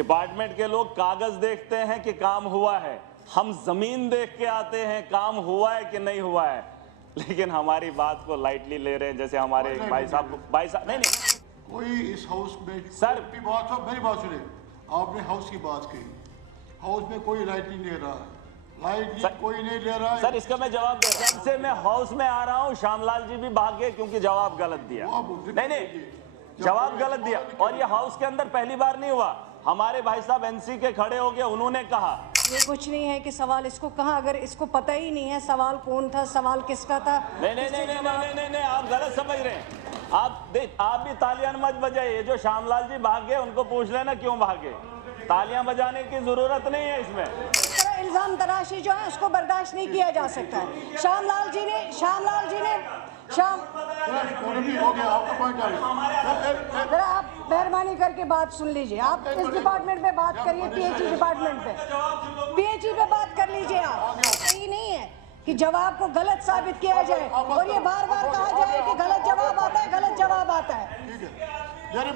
Department के लोग कागज देखते हैं कि काम हुआ है, हम जमीन देख के आते हैं काम हुआ है कि नहीं हुआ है। लेकिन हमारी बात को लाइटली ले रहे हैं, जैसे हमारे भाई साहब नहीं कोई इस हाउस में सर मेरी बात सुने। आपने हाउस की बात की, हाउस में कोई लाइट नहीं ले रहा है, लाइट कोई नहीं ले रहा है। सर इसका मैं जवाब दे रहा हूं। जब से मैं हाउस में आ रहा हूं श्यामलाल जी भी भाग गए क्योंकि जवाब गलत दिया। नहीं जवाब गलत दिया। और ये हाउस के अंदर पहली बार नहीं हुआ, हमारे भाई साहब एनसी के खड़े हो गए, उन्होंने कहा ये कुछ नहीं है कि सवाल इसको कहा, अगर इसको पता ही नहीं है सवाल कौन था, सवाल किसका था। नहीं, आप गलत समझ रहे हैं। आप भी तालियां मत बजाइए। जो श्यामलाल जी भाग गए उनको पूछ लेना क्यों भागे, तालियां बजाने की जरूरत नहीं है इसमें। इल्जाम तराशी जो है उसको बर्दाश्त नहीं किया जा सकता है। श्यामलाल जी ने जरा आप मेहरबानी करके बात सुन लीजिए। आप इस डिपार्टमेंट पे बात करिए, पीएचई डिपार्टमेंट पे बात कर लीजिए। आप सही नहीं है कि जवाब को गलत साबित किया जाए और ये बार बार कहा जाए कि गलत जवाब आता है, गलत जवाब आता है। मेरी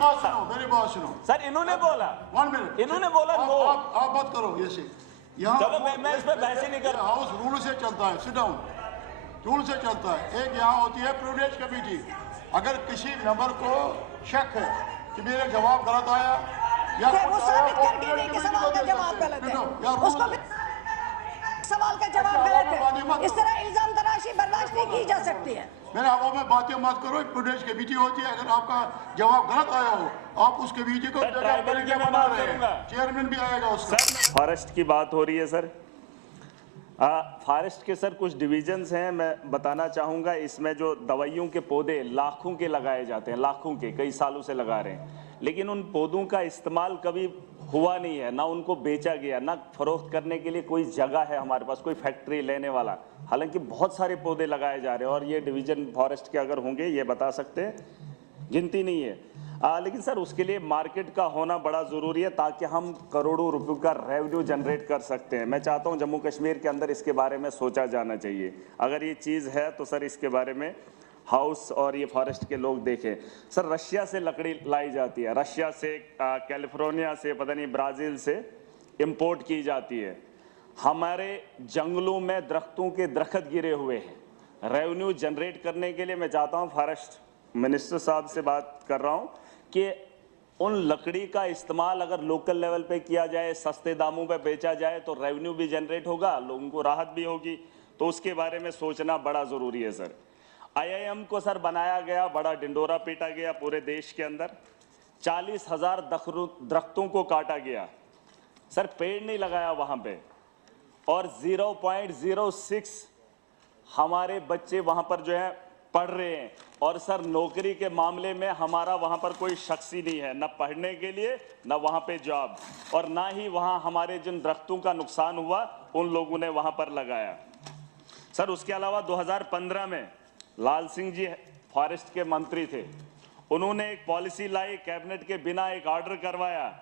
बात सुनो सर, इन्होंने बोला 1 मिनट, इन्होंने बोला नो। आप बात करो ये से यहाँ। चलो मैं इस पे बहस ही नहीं कर रहा। हाउस रूल से चलता है, सिट डाउन, रूल से चलता है। एक यहाँ होती है प्रिविलेज कमेटी, अगर किसी मेंबर को शक है कि मेरा जवाब गलत आया या वो साबित करके नहीं कि सवाल का जवाब गलत है, उसको सवाल का जवाब गलत है, इस तरह इल्जाम तराशी बर्दाश्त नहीं की जा सकती है। मेरे हवा में बातें मत करो। एक प्रिविलेज कमेटी होती है, अगर आपका जवाब गलत आया हो आप उस कमेटी को चेयरमैन भी आएगा उसका। फॉरेस्ट की बात हो रही है सर। फॉरेस्ट के सर कुछ डिविजन्स हैं, मैं बताना चाहूँगा। इसमें जो दवाइयों के पौधे लाखों के लगाए जाते हैं, लाखों के, कई सालों से लगा रहे हैं, लेकिन उन पौधों का इस्तेमाल कभी हुआ नहीं है, ना उनको बेचा गया, ना फरोख्त करने के लिए कोई जगह है हमारे पास, कोई फैक्ट्री लेने वाला। हालांकि बहुत सारे पौधे लगाए जा रहे हैं और ये डिवीजन फॉरेस्ट के अगर होंगे ये बता सकते हैं, गिनती नहीं है। लेकिन सर उसके लिए मार्केट का होना बड़ा ज़रूरी है ताकि हम करोड़ों रुपयों का रेवेन्यू जनरेट कर सकते हैं। मैं चाहता हूं जम्मू कश्मीर के अंदर इसके बारे में सोचा जाना चाहिए। अगर ये चीज़ है तो सर इसके बारे में हाउस और ये फॉरेस्ट के लोग देखें। सर रशिया से लकड़ी लाई जाती है, रशिया से, कैलिफोर्निया से, पता नहीं ब्राज़ील से इम्पोर्ट की जाती है। हमारे जंगलों में दरख्तों के दरख्त गिरे हुए हैं। रेवेन्यू जनरेट करने के लिए मैं चाहता हूँ, फॉरेस्ट मिनिस्टर साहब से बात कर रहा हूँ कि उन लकड़ी का इस्तेमाल अगर लोकल लेवल पे किया जाए, सस्ते दामों पे बेचा जाए तो रेवेन्यू भी जनरेट होगा, लोगों को राहत भी होगी। तो उसके बारे में सोचना बड़ा ज़रूरी है सर। IIM को सर बनाया गया, बड़ा डिंडोरा पीटा गया पूरे देश के अंदर, 40,000 दरख्तों को काटा गया सर, पेड़ नहीं लगाया वहाँ पे, और 0.06 हमारे बच्चे वहाँ पर जो है पढ़ रहे हैं। और सर नौकरी के मामले में हमारा वहाँ पर कोई शख्स ही नहीं है, न पढ़ने के लिए न वहाँ पे जॉब, और ना ही वहाँ हमारे जिन दरख्तों का नुकसान हुआ उन लोगों ने वहाँ पर लगाया। सर उसके अलावा 2015 में लाल सिंह जी फॉरेस्ट के मंत्री थे, उन्होंने एक पॉलिसी लाई, कैबिनेट के बिना एक ऑर्डर करवाया,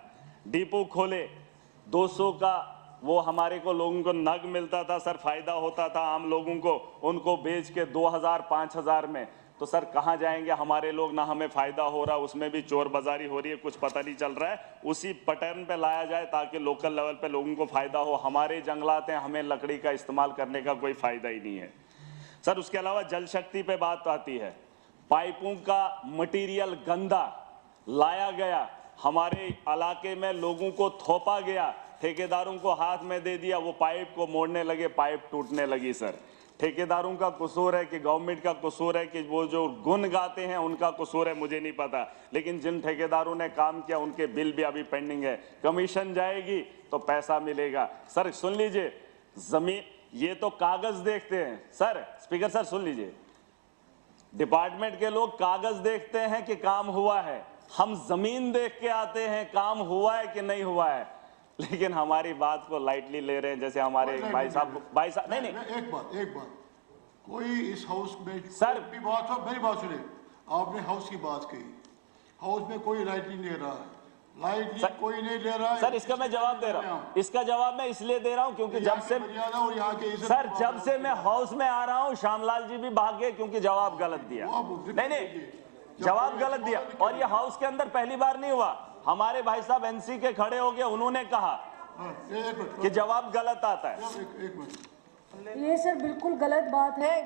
डिपो खोले, 200 का वो हमारे को लोगों को नग मिलता था सर, फायदा होता था आम लोगों को, उनको बेच के 2000-5000 में। तो सर कहाँ जाएंगे हमारे लोग, ना हमें फायदा हो रहा, उसमें भी चोर बाजारी हो रही है, कुछ पता नहीं चल रहा है। उसी पैटर्न पे लाया जाए ताकि लोकल लेवल पे लोगों को फायदा हो। हमारे जंगलात हैं, हमें लकड़ी का इस्तेमाल करने का कोई फायदा ही नहीं है सर। उसके अलावा जल शक्ति पे बात आती है, पाइपों का मटीरियल गंदा लाया गया, हमारे इलाके में लोगों को थोपा गया, ठेकेदारों को हाथ में दे दिया, वो पाइप को मोड़ने लगे, पाइप टूटने लगी सर। ठेकेदारों का कसूर है कि गवर्नमेंट का कसूर है कि वो जो गुण गाते हैं उनका कसूर है, मुझे नहीं पता। लेकिन जिन ठेकेदारों ने काम किया उनके बिल भी अभी पेंडिंग है, कमीशन जाएगी तो पैसा मिलेगा। सर सुन लीजिए, जमीन ये तो कागज देखते हैं सर, स्पीकर सर सुन लीजिए, डिपार्टमेंट के लोग कागज देखते हैं कि काम हुआ है, हम जमीन देख के आते हैं काम हुआ है कि नहीं हुआ है। लेकिन हमारी बात को लाइटली ले रहे हैं, जैसे हमारे भाई साहब नहीं एक बात, कोई इस हाउस में सर मेरी बात सुने। आपने हाउस की बात की, हाउस में कोई लाइट नहीं ले रहा है, लाइट कोई नहीं ले रहा है सर। इसका मैं जवाब दे रहा हूँ, इसका जवाब मैं इसलिए दे रहा हूँ क्योंकि जब से मैं हाउस में आ रहा हूँ श्यामलाल जी भी भाग गए क्योंकि जवाब गलत दिया। नहीं जवाब गलत दिया। और ये हाउस के अंदर पहली बार नहीं हुआ, हमारे भाई साहब एनसी के खड़े हो गए, उन्होंने कहा हाँ, एक मिनट कि जवाब गलत आता है। एक मिनट। ये सर बिल्कुल गलत बात है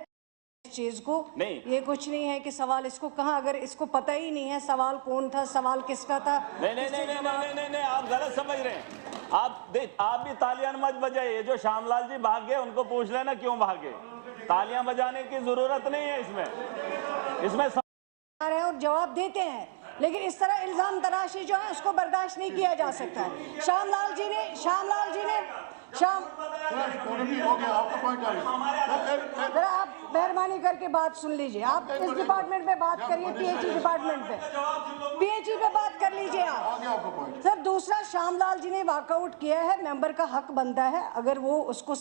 इस चीज को। नहीं। ये कुछ नहीं है कि सवाल इसको कहाँ, अगर इसको पता ही नहीं है सवाल कौन था, सवाल किसका था। नहीं, आप गलत समझ रहे हैं। आप भी तालियां मत बजाइए। जो श्यामलाल जी भाग गए उनको पूछ लेना क्यों भागे। तालियां बजाने की जरूरत नहीं है इसमें आ रहे हैं और जवाब देते हैं, लेकिन इस तरह इल्जाम तराशी जो है उसको बर्दाश्त नहीं किया जा सकता है। श्यामलाल जी ने हो गया, आपका पॉइंट आ गया। जरा आप मेहरबानी करके बात सुन लीजिए। आप इस डिपार्टमेंट पे बात करिए, पीएचई डिपार्टमेंट पे, पीएचई पे बात कर लीजिए आ आप। गया आपका पॉइंट। सर दूसरा, श्यामलाल जी ने वॉकआउट किया है, मेंबर का हक बनता है अगर वो उसको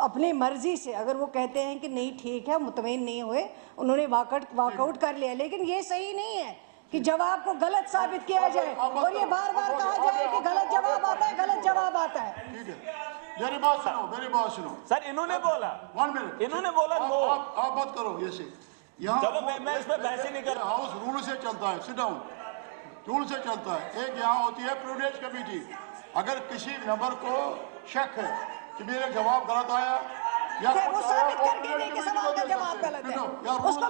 अपनी मर्जी से अगर वो कहते हैं कि नहीं ठीक है, मुतमईन नहीं हुए, उन्होंने वॉकआउट कर लिया। लेकिन ये सही नहीं है कि जवाब को गलत साबित किया जाए और ये बार बार कहा जाए कि गलत जवाब आता है, गलत जवाब आता है। ठीक है, मेरी बात सुनो सर इन्होंने बोला 1 मिनट। इन्होंने बोला नो। आप बात करो ये से। यहाँ चलो मैं इस पे बहस ही नहीं कर रहा। हाउस रूल से चलता है, सिट डाउन, रूल से चलता है। एक यहाँ होती है प्रिविलेज कमेटी। अगर किसी मेंबर को शक है कि मेरा जवाब गलत आया या वो साबित करके नहीं कि सवाल का जवाब गलत है, उसको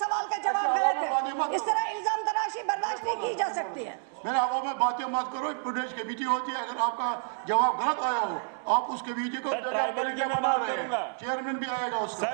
सवाल का जवाब गलत है, इस तरह इल्जाम तराशी बर्दाश्त नहीं की जा सकती है। मेरे हवा में बातें मत करो। प्रिविलेज कमेटी होती है, अगर आपका जवाब गलत आया हो आप उस कमेटी को ट्राइबल की मैं बना बात रहे हैं, करूंगा। चेयरमैन भी आएगा उसका।